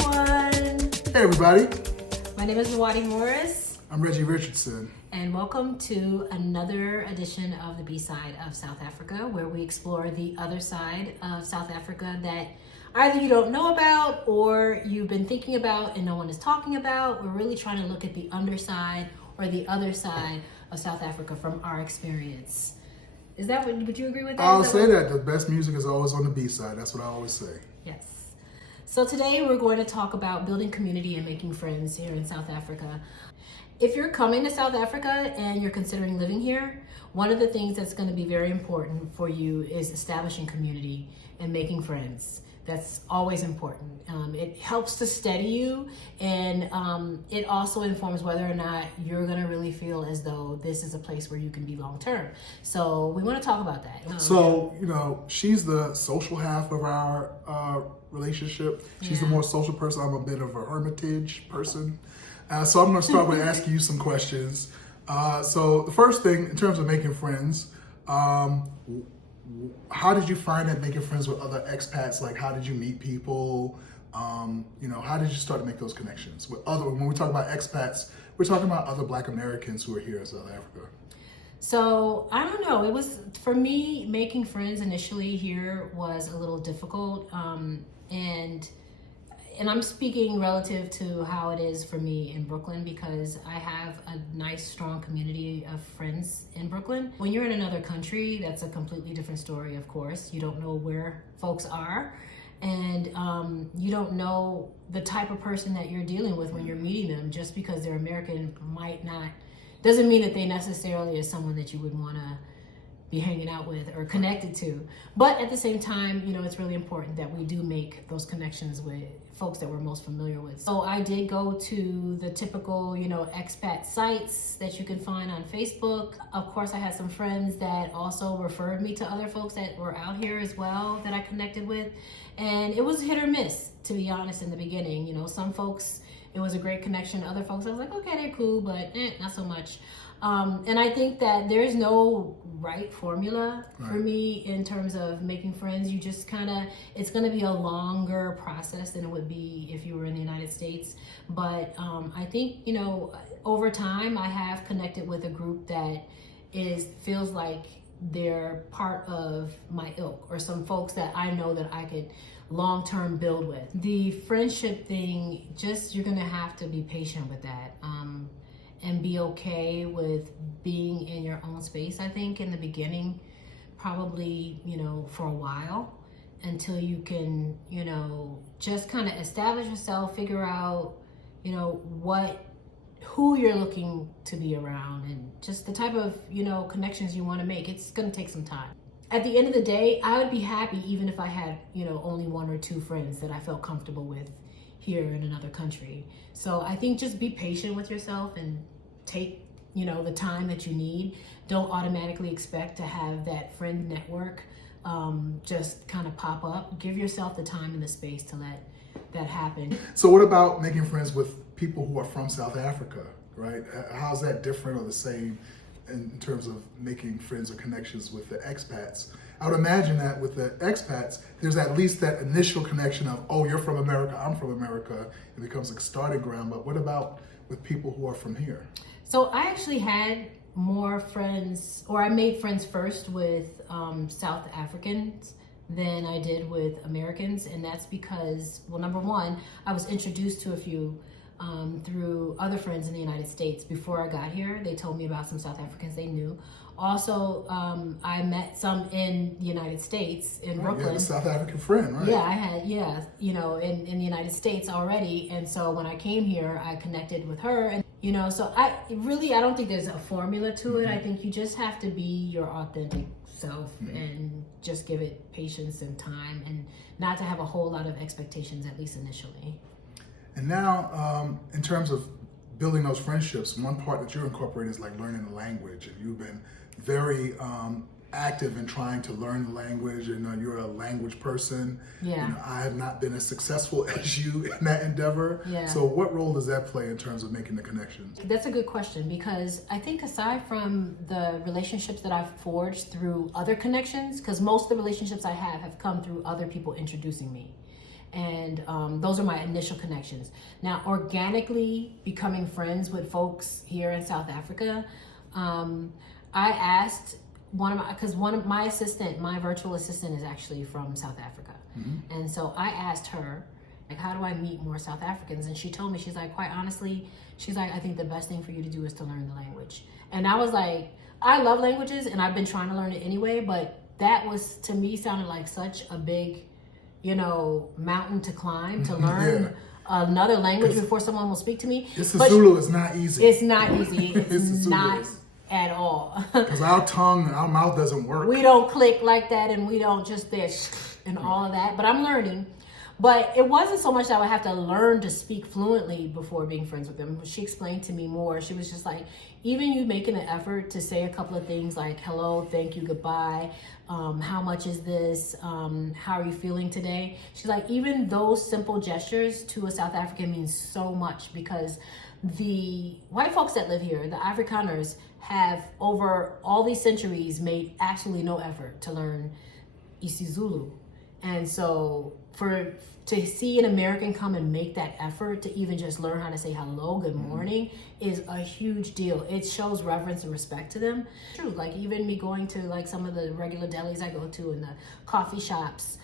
everyone. Hey everybody, My name is Zawadi Morris, I'm Reggie Richardson. and welcome to another edition of the B-Side of South Africa, where we explore the other side of South Africa that either you don't know about or you've been thinking about and no one is talking about. We're really trying to look at the underside or the other side of South Africa from our experience. Is that what, would you agree with that? I'll Is say what- that the best music is always on the B-side. That's what I always say. Yes. So today we're going to talk about building community and making friends here in South Africa. If you're coming to South Africa and you're considering living here, one of the things that's going to be very important for you is establishing community and making friends. That's always important. It helps to steady you, and it also informs whether or not you're going to really feel as though this is a place where you can be long term. So we want to talk about that. So, she's the social half of our relationship. She's the Yeah. more social person. I'm a bit of a hermitage person. So I'm going to start with asking you some questions. So the first thing, in terms of making friends, how did you find that making friends with other expats? Like, how did you meet people? How did you start to make those connections with other? When we talk about expats, we're talking about other Black Americans who are here in South Africa. So I don't know. It was, for me, making friends initially here was a little difficult, and I'm speaking relative to how it is for me in Brooklyn, because I have a nice, strong community of friends in Brooklyn. When you're in another country, that's a completely different story, of course. You don't know where folks are, and you don't know the type of person that you're dealing with when you're meeting them. Just because they're American doesn't mean that they necessarily is someone that you would want to be hanging out with or connected to. But at the same time, it's really important that we do make those connections with folks that we're most familiar with. So I did go to the typical, expat sites that you can find on Facebook. Of course, I had some friends that also referred me to other folks that were out here as well that I connected with. And it was hit or miss, to be honest, in the beginning. Some folks, it was a great connection. Other folks, I was like, okay, they're cool, but not so much. And I think that there's no right formula for me in terms of making friends. You just it's going to be a longer process than it would be if you were in the United States. But I think, over time, I have connected with a group that feels like they're part of my ilk, or some folks that I know that I could long-term build with. The friendship thing, you're going to have to be patient with that. And be okay with being in your own space. I think in the beginning, probably, for a while, until you can, just kind of establish yourself, figure out, who you're looking to be around, and just the type of, connections you want to make. It's going to take some time. At the end of the day, I would be happy even if I had, only one or two friends that I felt comfortable with here in another country. So I think just be patient with yourself and take, the time that you need. Don't automatically expect to have that friend network just kind of pop up. Give yourself the time and the space to let that happen. So what about making friends with people who are from South Africa, right? How's that different or the same in terms of making friends or connections with the expats? I would imagine that with the expats, there's at least that initial connection of, oh, you're from America, I'm from America. It becomes a starting ground. But what about with people who are from here? So I actually had more friends, or I made friends first with South Africans than I did with Americans. And that's because, well, number one, I was introduced to a few through other friends in the United States. Before I got here, they told me about some South Africans they knew. Also, I met some in the United States, in Brooklyn. You had a South African friend, right? Yeah, I had, in the United States already. And so when I came here, I connected with her. And, so I don't think there's a formula to it. I think you just have to be your authentic self and just give it patience and time, and not to have a whole lot of expectations, at least initially. And now, in terms of building those friendships, one part that you're incorporating is like learning the language, and you've been very active in trying to learn the language, and you're a language person. Yeah. I have not been as successful as you in that endeavor. Yeah. So what role does that play in terms of making the connections? That's a good question, because I think aside from the relationships that I've forged through other connections, because most of the relationships I have come through other people introducing me. And those are my initial connections. Now, organically becoming friends with folks here in South Africa, I asked because one of my assistant, my virtual assistant, is actually from South Africa. And so I asked her, like, how do I meet more South Africans? And she told me, she's like, quite honestly, she's like, I think the best thing for you to do is to learn the language. And I was like, I love languages and I've been trying to learn it anyway, but that was, to me, sounded like such a big, mountain to climb, to learn another language before someone will speak to me. Zulu is not easy. It's not easy. It's not at all. Because our tongue, our mouth doesn't work. We don't click like that, and we don't just and all of that. But I'm learning. But it wasn't so much that I would have to learn to speak fluently before being friends with them. She explained to me more. She was just like, even you making an effort to say a couple of things like hello, thank you, goodbye, how much is this, how are you feeling today? She's like, even those simple gestures to a South African means so much, because the white folks that live here, the Afrikaners, have over all these centuries made absolutely no effort to learn isiZulu. And so to see an American come and make that effort to even just learn how to say hello, good morning, is a huge deal. It shows reverence and respect to them. True, like even me going to like some of the regular delis I go to and the coffee shops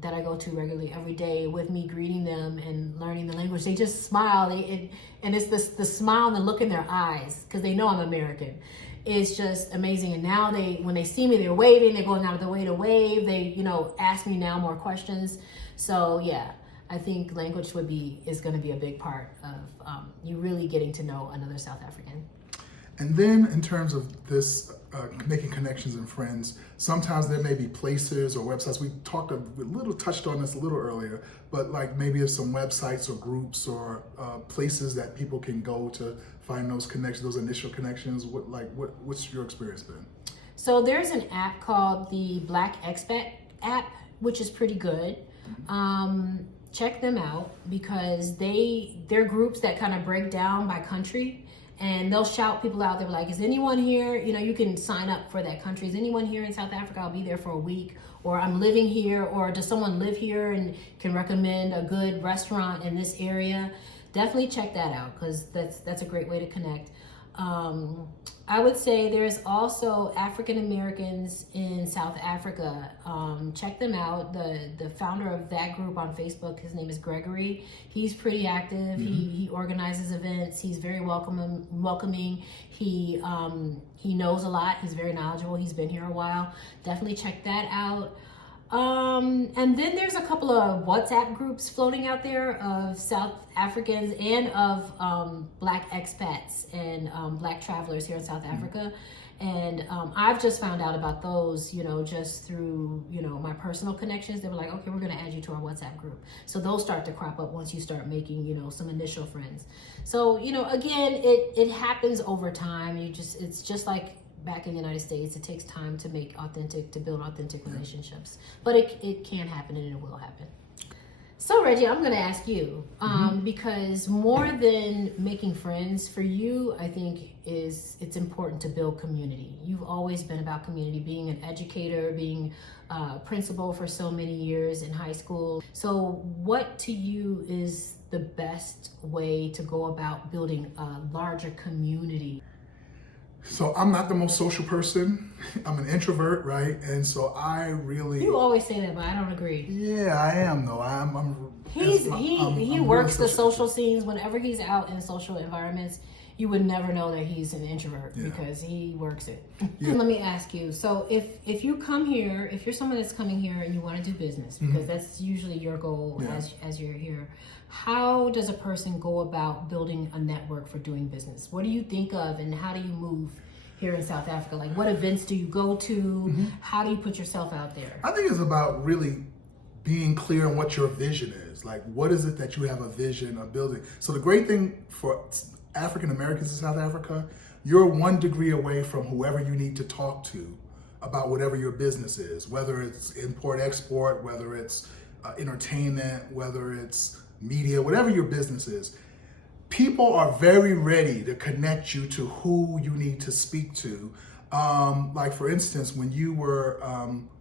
that I go to regularly every day, with me greeting them and learning the language, they just smile. And it's the smile and the look in their eyes, because they know I'm American. It's just amazing. And now when they see me, they're waving, they're going out of their way to wave. They, ask me now more questions. So yeah, I think language is going to be a big part of you really getting to know another South African. And then in terms of this, making connections and friends, sometimes there may be places or websites. We touched on this a little earlier, but like maybe there's some websites or groups or places that people can go to find those connections, those initial connections. What's your experience been? So there's an app called the Black Expat app, which is pretty good. Check them out, because they're groups that kind of break down by country. And they'll shout people out. They're like, is anyone here? You can sign up for that country. Is anyone here in South Africa? I'll be there for a week. Or I'm living here. Or does someone live here and can recommend a good restaurant in this area? Definitely check that out, because that's a great way to connect. I would say there's also African Americans in South Africa. Check them out. The founder of that group on Facebook, his name is Gregory. He's pretty active. He organizes events. He's very welcoming. He knows a lot. He's very knowledgeable. He's been here a while. Definitely check that out. And then there's a couple of WhatsApp groups floating out there of South Africans and of Black expats and Black travelers here in South Africa. And I've just found out about those, just through, my personal connections. They were like, okay, we're going to add you to our WhatsApp group. So those start to crop up once you start making, some initial friends. So, again, it happens over time. It's just like back in the United States, it takes time to build authentic relationships, but it can happen and it will happen. So Reggie, I'm going to ask you, because more than making friends, for you, I think it's important to build community. You've always been about community, being an educator, being a principal for so many years in high school. So what to you is the best way to go about building a larger community? So I'm not the most social person. I'm an introvert, right? And so I really... You always say that, but I don't agree. Yeah, I am though. He works the social scenes. Whenever he's out in social environments, you would never know that he's an introvert because he works it. Yeah. Let me ask you. So if you come here, if you're someone that's coming here and you want to do business, because that's usually your goal as you're here, how does a person go about building a network for doing business? What do you think of, and how do you move here in South Africa? Like, what events do you go to? How do you put yourself out there? I think it's about really being clear on what your vision is. Like, what is it that you have a vision of building? So the great thing for African Americans in South Africa, you're 1 degree away from whoever you need to talk to about whatever your business is, whether it's import-export, whether it's entertainment, whether it's media, whatever your business is. People are very ready to connect you to who you need to speak to. Like for instance, when you were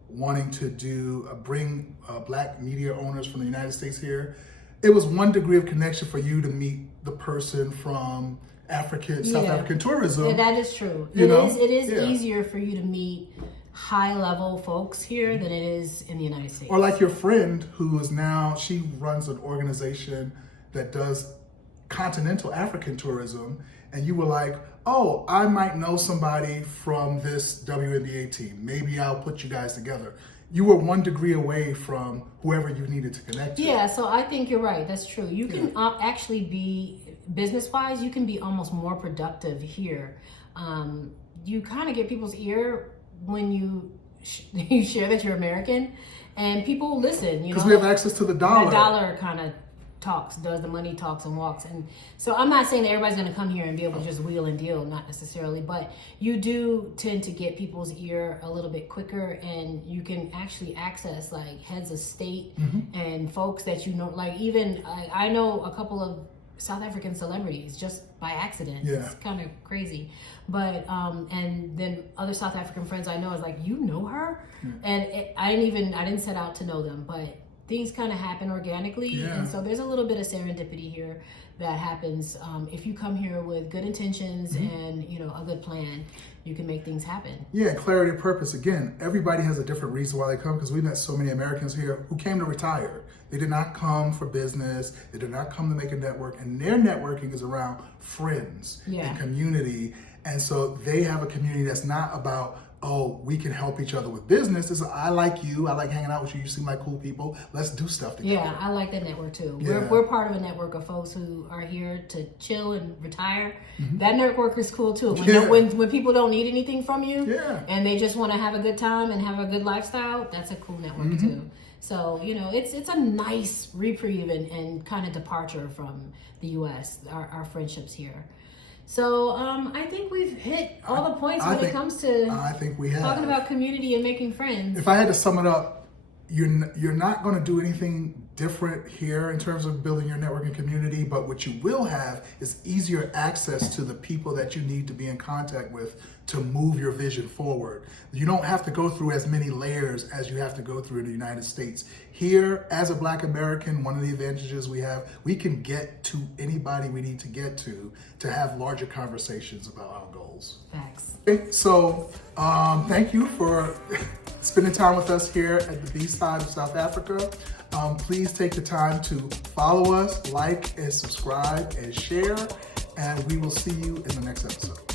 wanting to bring Black media owners from the United States here, it was one degree of connection for you to meet the person from South African tourism. Yeah, that is true. It is easier for you to meet high level folks here than it is in the United States. Or like your friend who is now, she runs an organization that does continental African tourism, and you were like, oh, I might know somebody from this WNBA team. Maybe I'll put you guys together. You were one degree away from whoever you needed to connect to. Yeah, so I think you're right. That's true. You can actually be, business-wise, you can be almost more productive here. You kind of get people's ear when you share that you're American, and people listen. Because we have access to the dollar. The dollar kind of does the money talks and walks. And so I'm not saying that everybody's going to come here and be able to just wheel and deal, not necessarily, but you do tend to get people's ear a little bit quicker, and you can actually access like heads of state and folks that you know, like even I know a couple of South African celebrities just by accident. Yeah. It's kind of crazy. But and then other South African friends I know is like, you know her? And I didn't set out to know them, but things kind of happen organically. And so there's a little bit of serendipity here that happens. If you come here with good intentions and a good plan, you can make things happen. Yeah, clarity of purpose. Again, everybody has a different reason why they come, because we met so many Americans here who came to retire. They did not come for business. They did not come to make a network, and their networking is around friends and community. And so they have a community that's not about, oh, we can help each other with business. It's I like you. I like hanging out with you. You seem like cool people. Let's do stuff together. Yeah, I like that network too. Yeah. We're part of a network of folks who are here to chill and retire. That network is cool too. When people don't need anything from you and they just want to have a good time and have a good lifestyle, that's a cool network too. So, it's a nice reprieve and kind of departure from the U.S., our friendships here. So I think we've hit all the points when it comes to talking about community and making friends. If I had to sum it up, you're not going to do anything different here in terms of building your network and community, but what you will have is easier access to the people that you need to be in contact with to move your vision forward. You don't have to go through as many layers as you have to go through in the United States. Here, as a Black American, one of the advantages we have, we can get to anybody we need to get to have larger conversations about our goals. Facts. Okay, so thank you for spending time with us here at the B-side of South Africa. Please take the time to follow us, like and subscribe and share, and we will see you in the next episode.